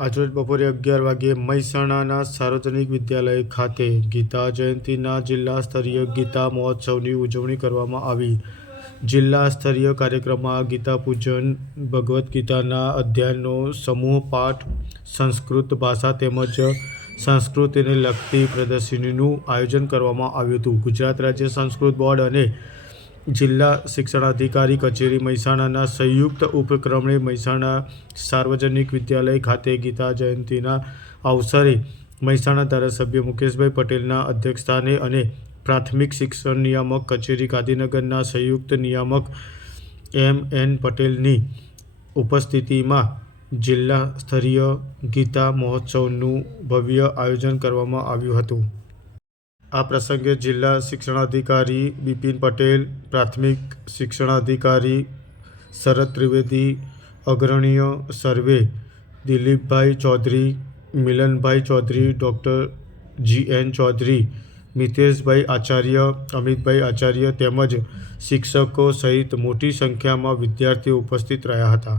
આજરોજ બપોરે અગિયાર વાગ્યે મહેસાણાના સાર્વજનિક વિદ્યાલય ખાતે ગીતા જયંતિના જિલ્લા સ્તરીય ગીતા મહોત્સવની ઉજવણી કરવામાં આવી. જિલ્લા સ્તરીય કાર્યક્રમમાં ગીતા પૂજન, ભગવદ્ ગીતાના અધ્યાયનો, સમૂહ પાઠ, સંસ્કૃત ભાષા તેમજ સંસ્કૃતિને લગતી પ્રદર્શનીનું આયોજન કરવામાં આવ્યું હતું. ગુજરાત રાજ્ય સંસ્કૃત બોર્ડ અને જિલ્લા શિક્ષણાધિકારી કચેરી મહેસાણાના સંયુક્ત ઉપક્રમે મહેસાણા સાર્વજનિક વિદ્યાલય ખાતે ગીતા જયંતિના અવસરે મહેસાણા ધારાસભ્ય મુકેશભાઈ પટેલના અધ્યક્ષસ્થાને અને પ્રાથમિક શિક્ષણ નિયામક કચેરી ગાંધીનગરના સંયુક્ત નિયામક એમ એન પટેલની ઉપસ્થિતિમાં જિલ્લા સ્તરીય ગીતા મહોત્સવનું ભવ્ય આયોજન કરવામાં આવ્યું હતું. આ પ્રસંગે જિલ્લા શિક્ષણાધિકારી બિપિન પટેલ, પ્રાથમિક શિક્ષણાધિકારી શરદ ત્રિવેદી, અગ્રણીય સર્વે દિલીપભાઈ ચૌધરી, મિલનભાઈ Chaudhary, doctor G N Chaudhary, મિતેશભાઈ Acharya, Amitbhai Acharya તેમજ શિક્ષકો સહિત મોટી સંખ્યામાં વિદ્યાર્થીઓ ઉપસ્થિત રહ્યા હતા.